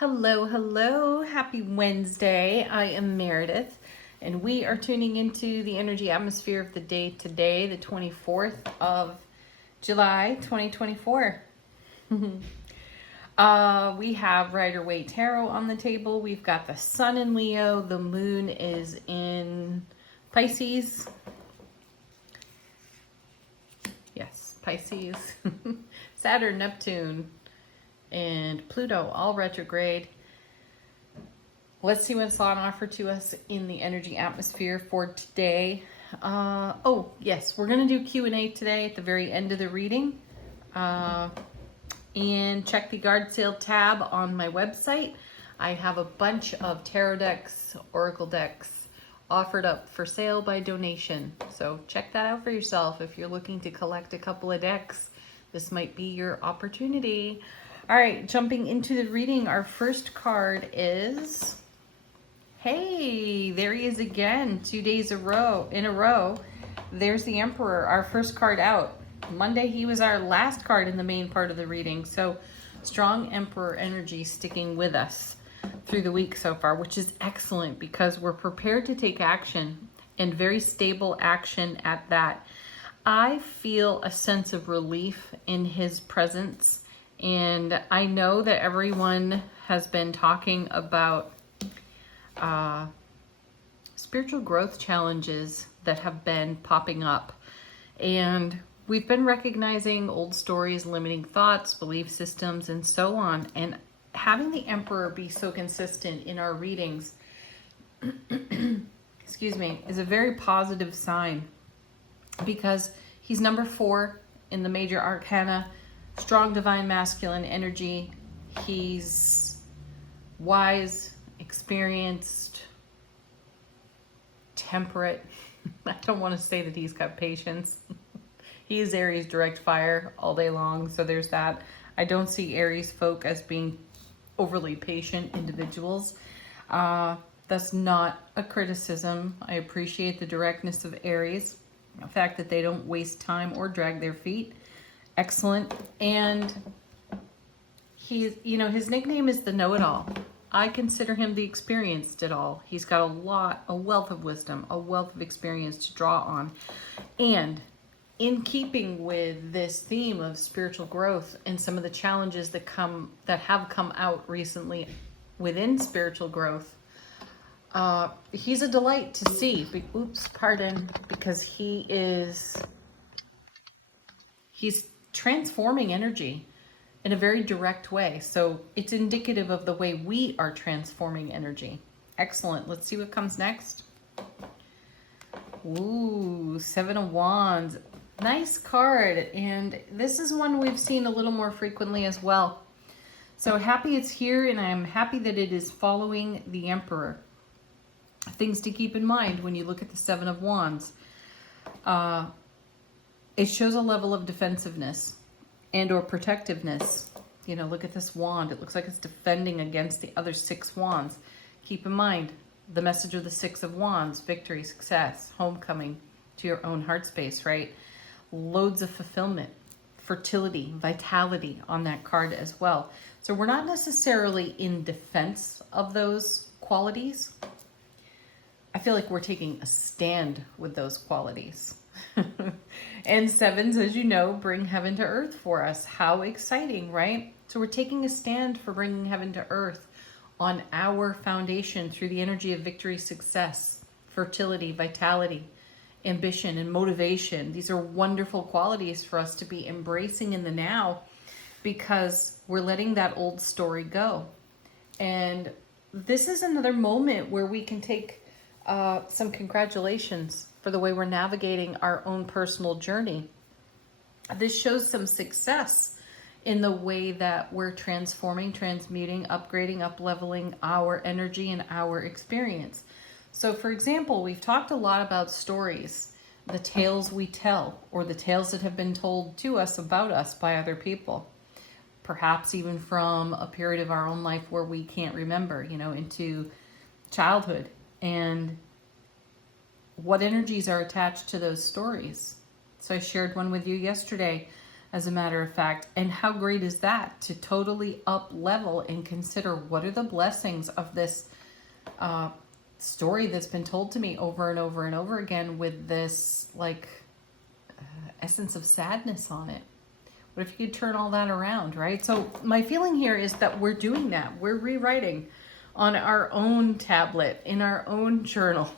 Hello, hello. Happy Wednesday. I am Meredith, and we are tuning into the energy atmosphere of the day today, the 24th of July, 2024. We have Rider-Waite Tarot on the table. We've got the Sun in Leo. The Moon is in Pisces. Yes, Pisces. Saturn, Neptune, and Pluto, all retrograde. Let's see what's on offer to us in the energy atmosphere for today. Oh, yes, we're going to do Q&A today at the very end of the reading. And check the yard sale tab on my website. I have a bunch of tarot decks, oracle decks offered up for sale by donation. So check that out for yourself. If you're looking to collect a couple of decks, this might be your opportunity. All right, jumping into the reading, our first card is, hey, there he is again, 2 days in a row. There's the Emperor, our first card out. Monday, he was our last card in the main part of the reading. So strong Emperor energy sticking with us through the week so far, which is excellent because we're prepared to take action, and very stable action at that. I feel a sense of relief in his presence. And I know that everyone has been talking about spiritual growth challenges that have been popping up. And we've been recognizing old stories, limiting thoughts, belief systems, and so on. And having the Emperor be so consistent in our readings, excuse me, is a very positive sign because he's number 4 in the major arcana. Strong divine masculine energy. He's wise, experienced, temperate. I don't want to say that he's got patience. He is Aries direct fire all day long, so there's that. I don't see Aries folk as being overly patient individuals. That's not a criticism. I appreciate the directness of Aries, the fact that they don't waste time or drag their feet. Excellent. And he's, his nickname is the know-it-all. I consider him the experienced it all. He's got a wealth of wisdom, a wealth of experience to draw on. And in keeping with this theme of spiritual growth and some of the challenges that have come out recently within spiritual growth, he's a delight to see. Because he's transforming energy in a very direct way. So it's indicative of the way we are transforming energy. Excellent. Let's see what comes next. Ooh, 7 of Wands. Nice card. And this is one we've seen a little more frequently as well. So happy it's here, and I'm happy that it is following the Emperor. Things to keep in mind when you look at the 7 of Wands. It shows a level of defensiveness and or protectiveness. Look at this wand. It looks like it's defending against the other 6 wands. Keep in mind the message of the 6 of Wands: victory, success, homecoming to your own heart space, right? Loads of fulfillment, fertility, vitality on that card as well. So we're not necessarily in defense of those qualities. I feel like we're taking a stand with those qualities. And 7s, as you know, bring heaven to earth for us. How exciting, right? So we're taking a stand for bringing heaven to earth on our foundation through the energy of victory, success, fertility, vitality, ambition, and motivation. These are wonderful qualities for us to be embracing in the now, because we're letting that old story go. And this is another moment where we can take some congratulations for the way we're navigating our own personal journey. This shows some success in the way that we're transforming, transmuting, upgrading, up-leveling our energy and our experience. So for example, we've talked a lot about stories, the tales we tell, or the tales that have been told to us about us by other people. Perhaps even from a period of our own life where we can't remember, into childhood. And what energies are attached to those stories. So I shared one with you yesterday as a matter of fact. And how great is that to totally up level and consider what are the blessings of this story that's been told to me over and over and over again with this like essence of sadness on it. What if you could turn all that around, right? So my feeling here is that we're doing that. We're rewriting on our own tablet, in our own journal.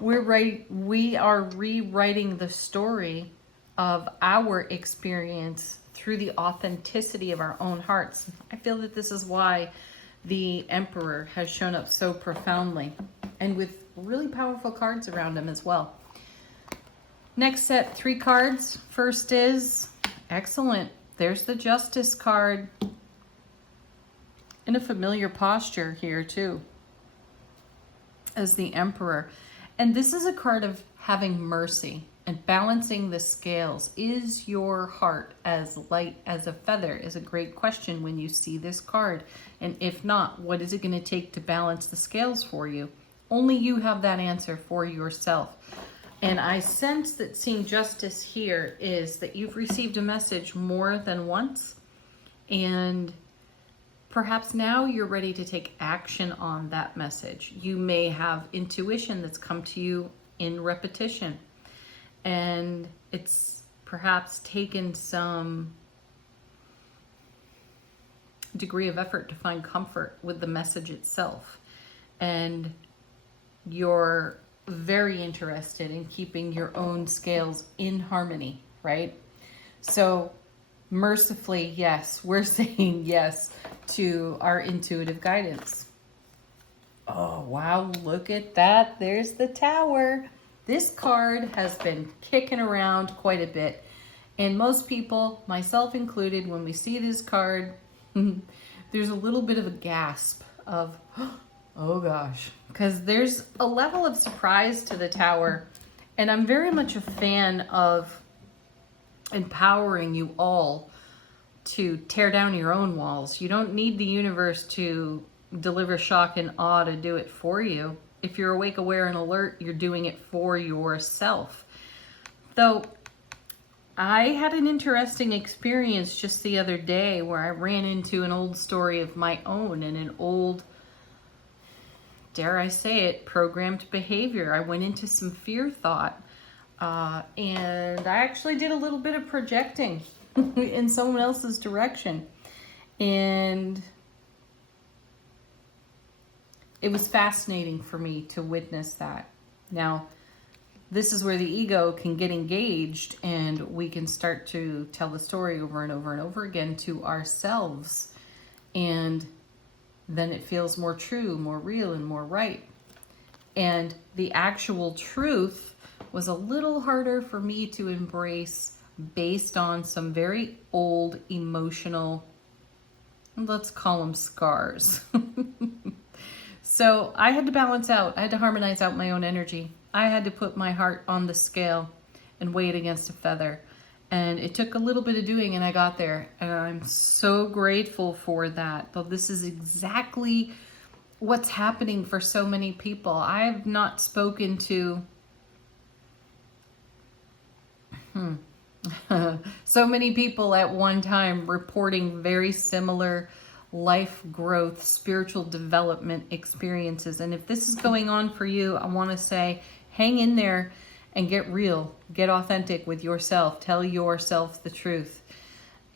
We are rewriting the story of our experience through the authenticity of our own hearts. I feel that this is why the Emperor has shown up so profoundly and with really powerful cards around him as well. Next set, 3 cards. First is, excellent, there's the Justice card. In a familiar posture here too, as the Emperor. And this is a card of having mercy and balancing the scales. Is your heart as light as a feather is a great question when you see this card. And if not, what is it going to take to balance the scales for you? Only you have that answer for yourself. And I sense that seeing justice here is that you've received a message more than once, and perhaps now you're ready to take action on that message. You may have intuition that's come to you in repetition, and it's perhaps taken some degree of effort to find comfort with the message itself. And you're very interested in keeping your own scales in harmony, right? So mercifully, yes, we're saying yes to our intuitive guidance. Oh, wow, look at that. There's the Tower. This card has been kicking around quite a bit. And most people, myself included, when we see this card, there's a little bit of a gasp of, oh gosh, because there's a level of surprise to the Tower. And I'm very much a fan of empowering you all to tear down your own walls. You don't need the universe to deliver shock and awe to do it for you. If you're awake, aware, and alert, you're doing it for yourself. Though I had an interesting experience just the other day where I ran into an old story of my own and an old, dare I say it, programmed behavior. I went into some fear thought, and I actually did a little bit of projecting in someone else's direction. And it was fascinating for me to witness that. Now, this is where the ego can get engaged, and we can start to tell the story over and over and over again to ourselves. And then it feels more true, more real, and more right. And the actual truth was a little harder for me to embrace based on some very old emotional, let's call them scars. So I had to balance out. I had to harmonize out my own energy. I had to put my heart on the scale and weigh it against a feather. And it took a little bit of doing, and I got there. And I'm so grateful for that. Though this is exactly what's happening for so many people. I have not spoken to so many people at one time reporting very similar life growth, spiritual development experiences. And if this is going on for you, I want to say, hang in there and get real, get authentic with yourself, tell yourself the truth.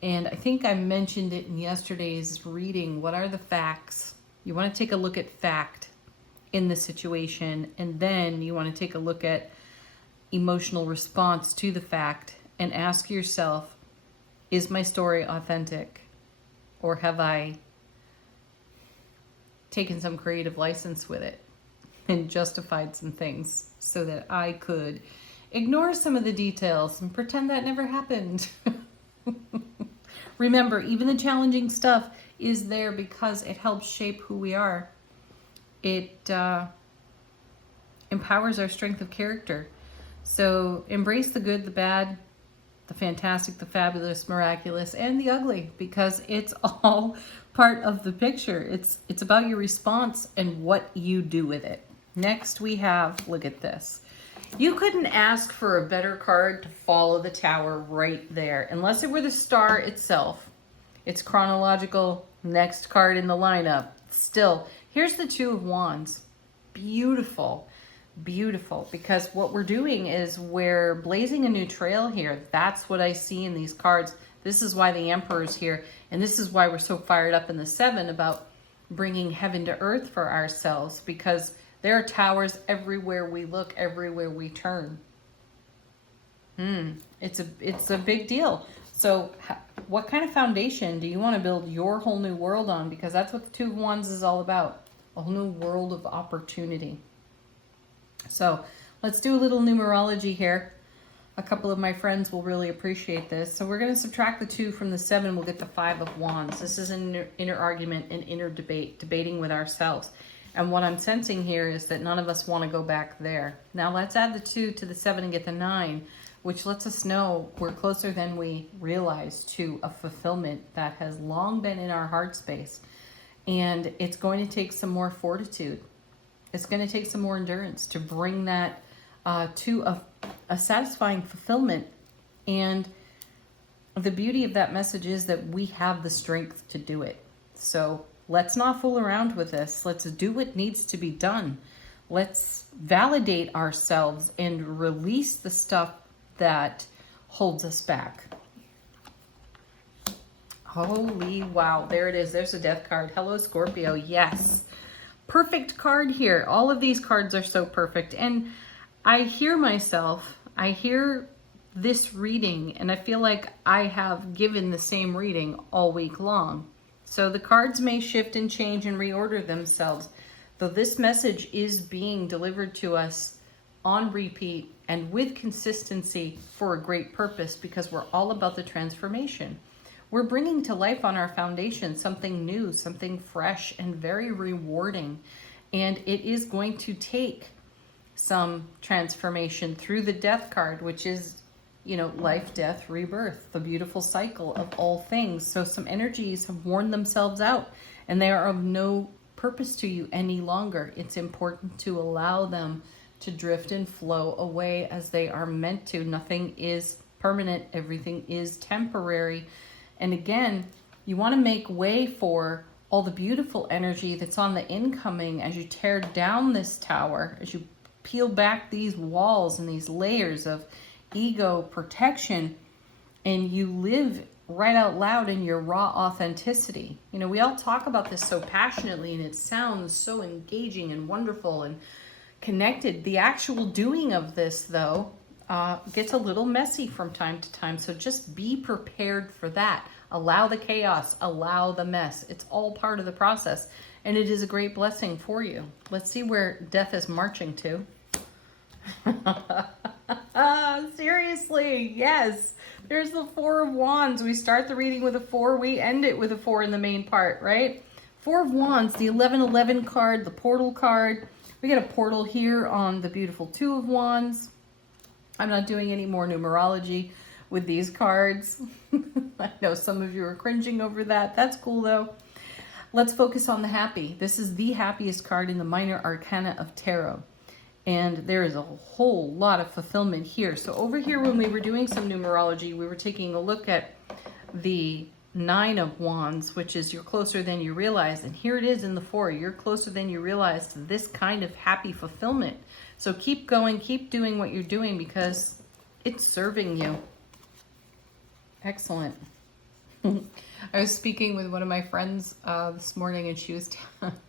And I think I mentioned it in yesterday's reading. What are the facts? You want to take a look at fact in the situation, and then you want to take a look at emotional response to the fact and ask yourself, is my story authentic? Or have I taken some creative license with it and justified some things so that I could ignore some of the details and pretend that never happened? Remember, even the challenging stuff is there because it helps shape who we are. It empowers our strength of character. So embrace the good, the bad, the fantastic, the fabulous, miraculous, and the ugly, because it's all part of the picture. It's about your response and what you do with it. Next we have, look at this. You couldn't ask for a better card to follow the Tower right there, unless it were the star itself. It's chronological, next card in the lineup. Still, here's the Two of Wands. Beautiful, beautiful, because what we're doing is we're blazing a new trail here. That's what I see in these cards. This is why the Emperor's here, and this is why we're so fired up in the 7 about bringing heaven to earth for ourselves, because there are towers everywhere we look, everywhere we turn. It's a big deal. So what kind of foundation do you want to build your whole new world on? Because that's what the Two of Wands is all about. A whole new world of opportunity. So let's do a little numerology here. A couple of my friends will really appreciate this. So we're going to subtract the 2 from the 7. We'll get the 5 of Wands. This is an inner argument, an inner debate, debating with ourselves. And what I'm sensing here is that none of us want to go back there. Now let's add the 2 to the 7 and get the 9, which lets us know we're closer than we realize to a fulfillment that has long been in our heart space. And it's going to take some more fortitude. It's going to take some more endurance to bring that to a satisfying fulfillment. And the beauty of that message is that we have the strength to do it. So let's not fool around with this. Let's do what needs to be done. Let's validate ourselves and release the stuff that holds us back. Holy wow, there it is. There's a death card. Hello, Scorpio. Yes. Perfect card here. All of these cards are so perfect. And I hear myself, I hear this reading, and I feel like I have given the same reading all week long. So the cards may shift and change and reorder themselves, though this message is being delivered to us on repeat and with consistency for a great purpose, because we're all about the transformation. We're bringing to life on our foundation something new, something fresh and very rewarding. And it is going to take some transformation through the death card, which is, you know, life, death, rebirth, the beautiful cycle of all things. So some energies have worn themselves out and they are of no purpose to you any longer. It's important to allow them to drift and flow away as they are meant to. Nothing is permanent. Everything is temporary. And again, you want to make way for all the beautiful energy that's on the incoming as you tear down this tower, as you peel back these walls and these layers of ego protection, and you live right out loud in your raw authenticity. You know, we all talk about this so passionately and it sounds so engaging and wonderful and connected. The actual doing of this, though, gets a little messy from time to time. So just be prepared for that. Allow the chaos, allow the mess. It's all part of the process. And it is a great blessing for you. Let's see where death is marching to. Seriously, yes. There's the 4 of Wands. We start the reading with a 4. We end it with a 4 in the main part, right? 4 of Wands, the 1111 card, the portal card. We get a portal here on the beautiful 2 of Wands. I'm not doing any more numerology with these cards. I know some of you are cringing over that. That's cool though. Let's focus on the happy. This is the happiest card in the minor arcana of tarot. And there is a whole lot of fulfillment here. So over here, when we were doing some numerology, we were taking a look at the 9 of Wands, which is you're closer than you realize. And here it is in the 4. You're closer than you realize to this kind of happy fulfillment. So keep going, keep doing what you're doing because it's serving you. Excellent. I was speaking with one of my friends this morning, and she was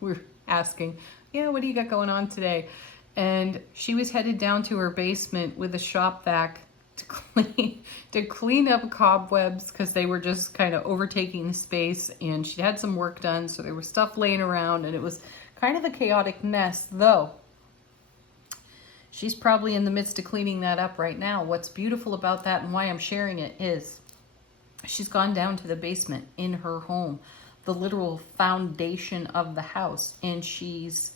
we were asking, yeah, what do you got going on today? And she was headed down to her basement with a shop vac to clean up cobwebs because they were just kind of overtaking the space, and she had some work done, so there was stuff laying around, and it was kind of a chaotic mess, though. She's probably in the midst of cleaning that up right now. What's beautiful about that and why I'm sharing it is she's gone down to the basement in her home, the literal foundation of the house, and she's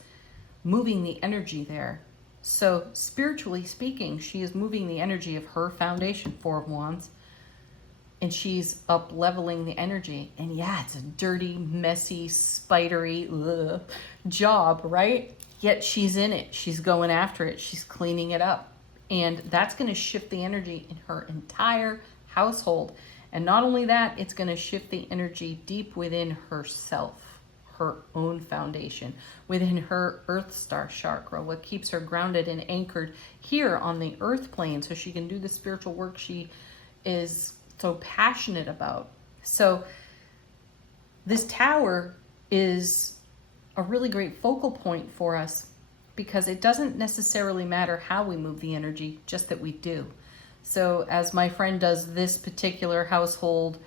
moving the energy there. So spiritually speaking, she is moving the energy of her foundation, 4 of Wands, and she's up leveling the energy. And yeah, it's a dirty, messy, spidery job, right? Yet she's in it. She's going after it. She's cleaning it up. And that's going to shift the energy in her entire household. And not only that, it's going to shift the energy deep within herself, her own foundation, within her Earth Star chakra, what keeps her grounded and anchored here on the earth plane so she can do the spiritual work she is so passionate about. So this tower is a really great focal point for us because it doesn't necessarily matter how we move the energy, just that we do. So as my friend does this particular household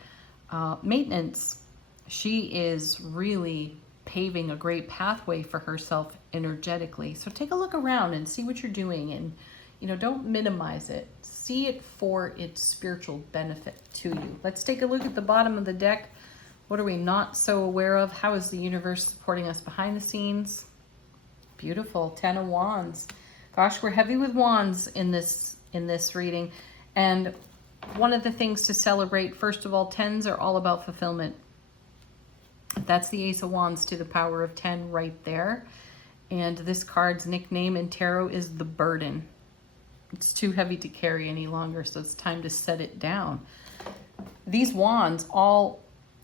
maintenance, she is really paving a great pathway for herself energetically. So take a look around and see what you're doing, and don't minimize it. See it for its spiritual benefit to you. Let's take a look at the bottom of the deck. What are we not so aware of? How is the universe supporting us behind the scenes? Beautiful. 10 of Wands. Gosh, we're heavy with wands in this reading. And one of the things to celebrate, first of all, 10s are all about fulfillment. That's the Ace of Wands to the power of 10 right there. And this card's nickname in tarot is the burden. It's too heavy to carry any longer, so it's time to set it down. These wands all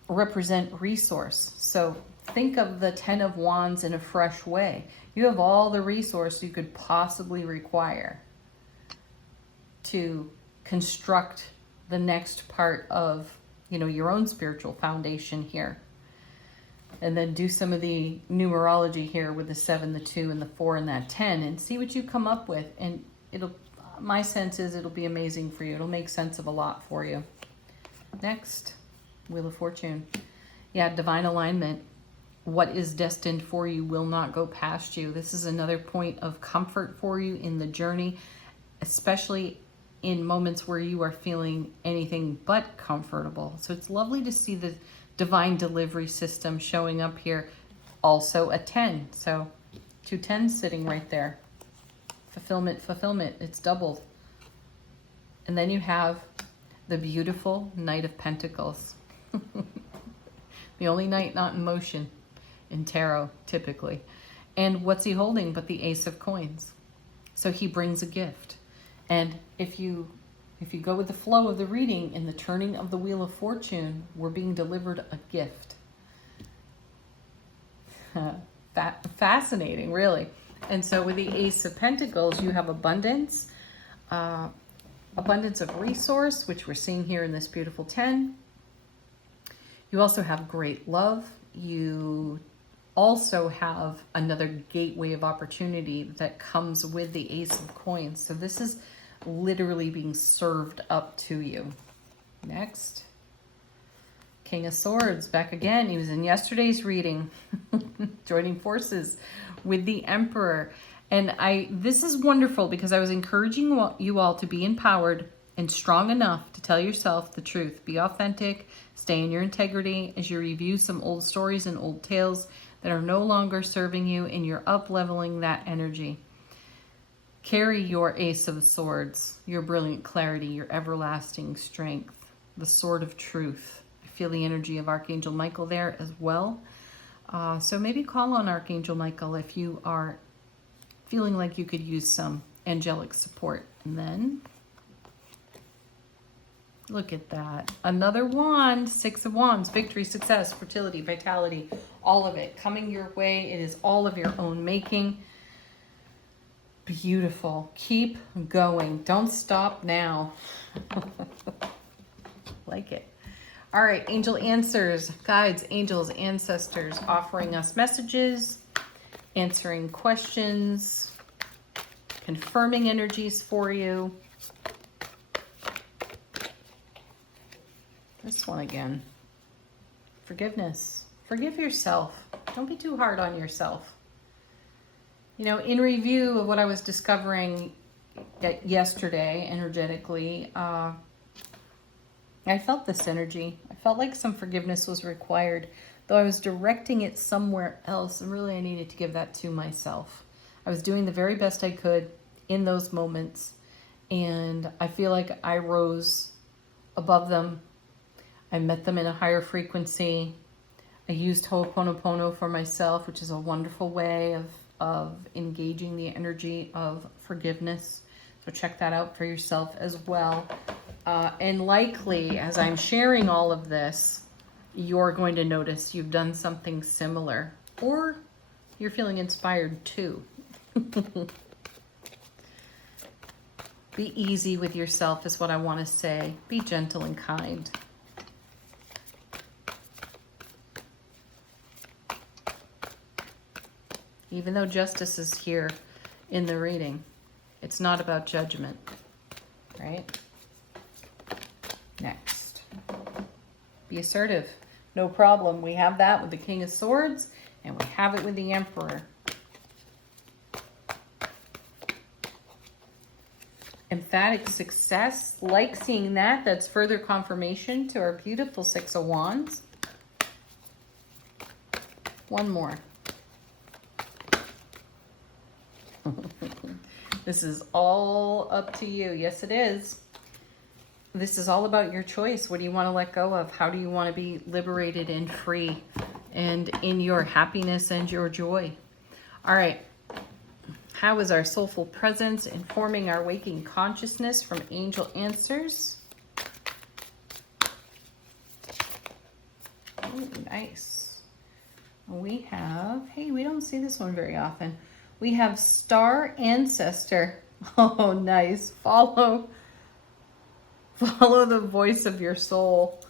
represent resource. So think of the 10 of Wands in a fresh way. You have all the resource you could possibly require to construct the next part of, your own spiritual foundation here. And then do some of the numerology here with the 7, the 2, and the 4, and that 10, and see what you come up with. And my sense is it'll be amazing for you. It'll make sense of a lot for you. Next, Wheel of Fortune. Yeah, divine alignment. What is destined for you will not go past you. This is another point of comfort for you in the journey, especially in moments where you are feeling anything but comfortable. So it's lovely to see the divine delivery system showing up here. Also a 10. So 2 10s sitting right there. Fulfillment. It's doubled. And then you have the beautiful Knight of Pentacles. The only knight not in motion in tarot, typically. And what's he holding but the Ace of Coins? So he brings a gift. And if you go with the flow of the reading, in the turning of the Wheel of Fortune, we're being delivered a gift. Fascinating, really. And so with the Ace of Pentacles, you have abundance, abundance of resource, which we're seeing here in this beautiful 10. You also have great love. You also have another gateway of opportunity that comes with the Ace of Coins. So this is literally being served up to you. Next, King of Swords, back again. He was in yesterday's reading, joining forces with the Emperor. And this is wonderful because I was encouraging you all to be empowered and strong enough to tell yourself the truth. Be authentic, stay in your integrity as you review some old stories and old tales that are no longer serving you, and you're up-leveling that energy. Carry your Ace of Swords, your brilliant clarity, your everlasting strength, the Sword of Truth. I feel the energy of Archangel Michael there as well. So maybe call on Archangel Michael if you are feeling like you could use some angelic support. And then, look at that. Another wand, 6 of Wands, victory, success, fertility, vitality, all of it coming your way. It is all of your own making. Beautiful. Keep going. Don't stop now. Like it. All right, angel answers, guides, angels, ancestors offering us messages, answering questions, confirming energies for you. This one again. Forgiveness. Forgive yourself. Don't be too hard on yourself. In review of what I was discovering yesterday energetically, I felt this energy. I felt like some forgiveness was required, though I was directing it somewhere else, and really I needed to give that to myself. I was doing the very best I could in those moments, and I feel like I rose above them. I met them in a higher frequency. I used Ho'oponopono for myself, which is a wonderful way of engaging the energy of forgiveness. So check that out for yourself as well. And likely, as I'm sharing all of this, you're going to notice you've done something similar, or you're feeling inspired too. Be easy with yourself is what I want to say. Be gentle and kind. Even though justice is here in the reading, it's not about judgment, right? Next. Be assertive. No problem. We have that with the King of Swords, and we have it with the Emperor. Emphatic success. Like seeing that. That's further confirmation to our beautiful Six of Wands. One more. This is all up to you. Yes, it is. This is all about your choice. What do you want to let go of? How do you want to be liberated and free and in your happiness and your joy? All right. How is our soulful presence informing our waking consciousness from angel answers? Oh, nice. We have, hey, we don't see this one very often. We have Star Ancestor. Oh, nice. Follow the voice of your soul.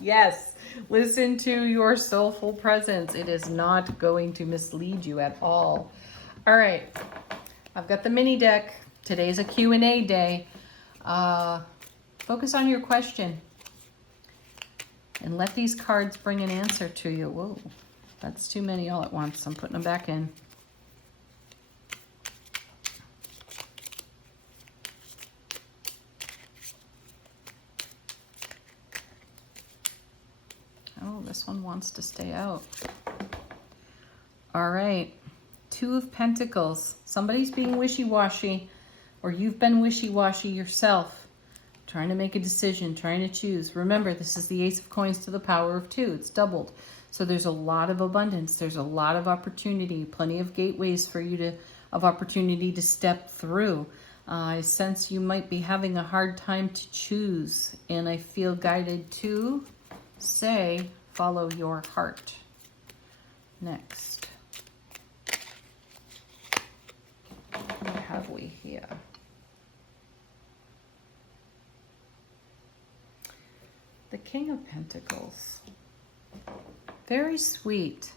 Yes, listen to your soulful presence. It is not going to mislead you at all. All right, I've got the mini deck. Today's a Q&A day. Focus on your question and let these cards bring an answer to you. Whoa, that's too many all at once. I'm putting them back in. Oh, this one wants to stay out. All right. Two of Pentacles. Somebody's being wishy-washy, or you've been wishy-washy yourself, trying to make a decision, trying to choose. Remember, this is the Ace of Coins to the power of 2. It's doubled. So there's a lot of abundance. There's a lot of opportunity, plenty of gateways for you of opportunity to step through. I sense you might be having a hard time to choose, and I feel guided to say, follow your heart. Next. What have we here? The King of Pentacles. Very sweet.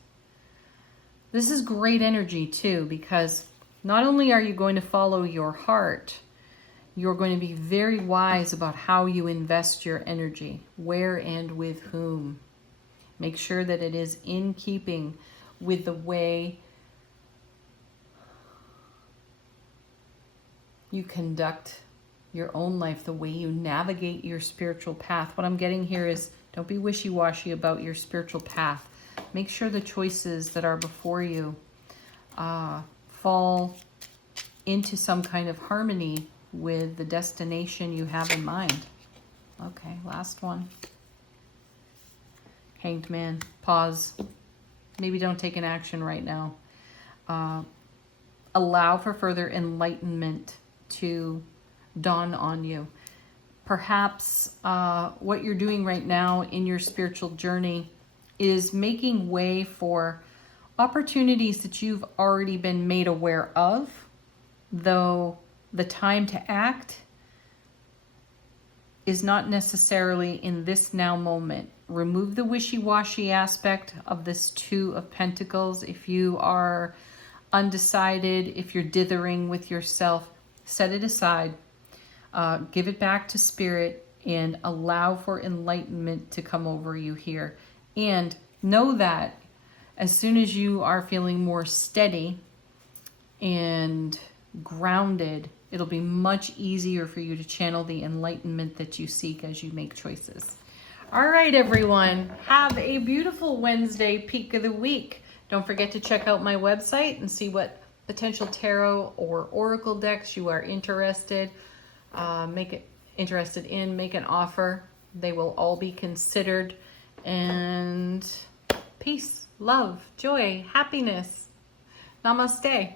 This is great energy too, because not only are you going to follow your heart, you're going to be very wise about how you invest your energy, where and with whom. Make sure that it is in keeping with the way you conduct your own life, the way you navigate your spiritual path. What I'm getting here is don't be wishy-washy about your spiritual path. Make sure the choices that are before you fall into some kind of harmony with the destination you have in mind. Okay, last one. Hanged Man. Pause. Maybe don't take an action right now. Allow for further enlightenment to dawn on you. Perhaps what you're doing right now in your spiritual journey is making way for opportunities that you've already been made aware of, though the time to act is not necessarily in this now moment. Remove the wishy-washy aspect of this Two of Pentacles. If you are undecided, if you're dithering with yourself, set it aside. Give it back to Spirit and allow for enlightenment to come over you here. And know that as soon as you are feeling more steady and grounded, it'll be much easier for you to channel the enlightenment that you seek as you make choices. All right, everyone. Have a beautiful Wednesday peak of the week. Don't forget to check out my website and see what potential tarot or oracle decks you are interested in. Make an offer. They will all be considered. And peace, love, joy, happiness. Namaste.